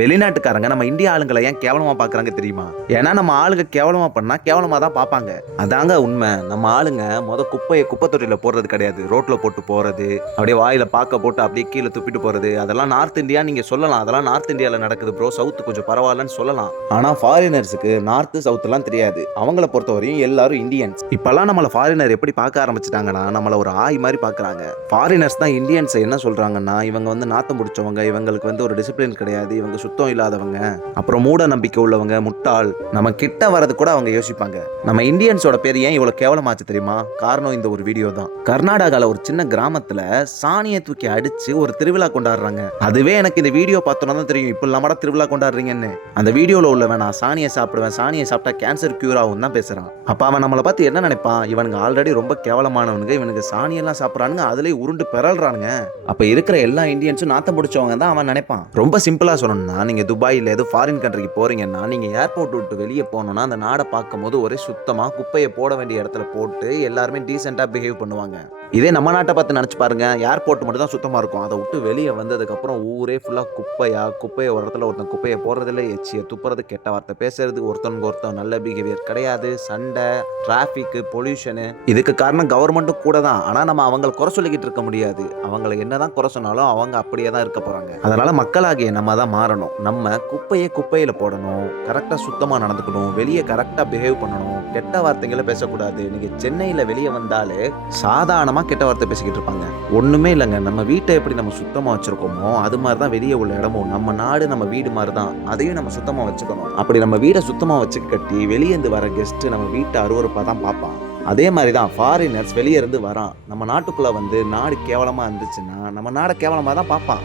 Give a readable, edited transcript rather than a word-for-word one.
வெளிநாட்டுக்காரங்க நம்ம இந்திய ஆளுங்களை ஏன் கேவலமா பாக்குறாங்க தெரியுமா? ஏன்னா நம்ம ஆளுங்க கேவலமா பண்ணா கேவலமா தான் பார்ப்பாங்க. அதாங்க உண்மை. நம்ம ஆளுங்க குப்பையை குப்பை தொட்டியில போடுறது கிடையாது, ரோட்ல போட்டு போறது, அப்படியே வாயில பாக்க போட்டு அப்படியே கீழே துப்பிட்டு போறது. அதெல்லாம் நார்த் இந்தியா நீங்க சொல்லலாம், அதெல்லாம் நார்த் இந்தியால நடக்குது ப்ரோ, சவுத் கொஞ்சம் பரவாயில்லன்னு சொல்லலாம். ஆனா ஃபாரினர்ஸுக்கு நார்த் சவுத் எல்லாம் தெரியாது. அவங்கள பொறுத்தவரையும் எல்லாரும் இந்தியன்ஸ். இப்பெல்லாம் நம்மள ஃபாரினர் எப்படி பார்க்க ஆரம்பிச்சிட்டாங்கன்னா, நம்மள ஒரு ஆய் மாதிரி பாக்குறாங்க. ஃபாரினர்ஸ் தான் இந்தியன்ஸ் என்ன சொல்றாங்கன்னா, இவங்க நாத்தம் முடிச்சவங்க, இவங்களுக்கு ஒரு டிசிப்ளின் கிடையாது, இவங்க சுத்தம் இல்லாதவங்க, அப்புறம் மூட நம்பிக்கை உள்ளவங்க, முட்டாள். நம்ம கிட்ட வரது கூட அவங்க யோசிப்பாங்க. நம்ம இந்தியன்ஸோட பேர் ஏன் இவ்வளவு கேவலமாச்சு தெரியுமா? காரணம் இந்த ஒரு வீடியோ தான். கர்நாடகால ஒரு சின்ன கிராமத்துல சாணியை தூக்கி அடிச்சு ஒரு திருவிழா கொண்டாடுறாங்க. அதுவே எனக்கு இந்த வீடியோ பார்த்தோன்னா தான் தெரியும், இப்ப இல்லாமடா திருவிழா கொண்டாடுறீங்கன்னு. அந்த வீடியோல உள்ளவன் நான் சாணியை சாப்பிடுவேன், சாணியை சாப்பிட்டா கேன்சர் கியூர் ஆகும் தான் பேசுறான். அப்ப அவன் நம்மளை பார்த்து என்ன நினைப்பான்? இவனுங்க ஆல்ரெடி ரொம்ப கேவலமானவனுங்க, இவனுக்கு சாணியெல்லாம் சாப்பிட்றானுங்க, அதுலயே உருண்டு பெறல்றானுங்க. அப்ப இருக்கிற எல்லா இந்தியன்ஸும் நாத்தம் பிடிச்சவங்க தான் அவன் நினைப்பான். ரொம்ப சிம்பிளா சொல்லணும்னா, நீங்க துபாயில ஏதோ ஃபாரின் கண்ட்ரிக்கு போறீங்கன்னா, நீங்க ஏர்போர்ட் விட்டு வெளியே போனோம்னா அந்த நாடை பார்க்கும்போது ஒரே சுத்தமா குப்பையை போட வேண்டிய இடத்துல போட்டு எல்லாருமே டீசெண்டா பிஹேவ் பண்ணுவாங்க. இதே நம்ம நாட்டை பார்த்து நினைச்சு பாருங்க, ஏர்போர்ட் மட்டும் தான் சுத்தமா இருக்கும். அதை விட்டு வெளியே வந்ததுக்கு அப்புறம் ஊரே ஃபுல்லா குப்பையை ஒரு இடத்துல ஒருத்தன் குப்பையை போடுறதில்ல, எச்சியை துப்புறது, கெட்ட வார்த்தை பேசுறது, ஒருத்தனுக்கு ஒருத்தன் நல்ல பிஹேவியர் கிடையாது, சண்டை, டிராபிக், பொல்யூஷனு. இதுக்கு காரணம் கவர்மெண்ட்டும் கூட தான். ஆனா நம்ம அவங்களை குறை சொல்லிக்கிட்டு இருக்க முடியாது. அவங்களை என்னதான் குறை சொன்னாலும் அவங்க அப்படியே தான் இருக்க போறாங்க. அதனால மக்களாகிய நம்ம தான் மாறணும். நம்ம குப்பையில போடணும், கரெக்டா சுத்தமா நடந்துக்கணும், வெளியே கரெக்டா பிஹேவ் பண்ணணும், கெட்ட வார்த்தைகளை பேசக்கூடாது. நீங்க சென்னையில வெளியே வந்தாலே சாதாரணமா கெட்ட வார்த்தை பேசிக்கிட்டு இருப்பாங்க. ஒண்ணுமே இல்லைங்க, நம்ம வீட்டை எப்படி நம்ம சுத்தமா வச்சிருக்கோமோ அது மாதிரிதான் வெளியே உள்ள இடமும். நம்ம நாடு நம்ம வீடு மாதிரிதான், அதையும் நம்ம சுத்தமா வச்சுக்கணும். அப்படி நம்ம வீடை சுத்தமா வச்சு கட்டி வெளியே இருந்து வர கெஸ்ட் நம்ம வீட்டை அருவருப்பா தான் பார்ப்பான். அதே மாதிரி தான் ஃபாரினர்ஸ் வெளியே இருந்து வரான், நம்ம நாட்டுக்குள்ள நாடு கேவலமா இருந்துச்சுன்னா நம்ம நாடை கேவலமா தான் பார்ப்பான்.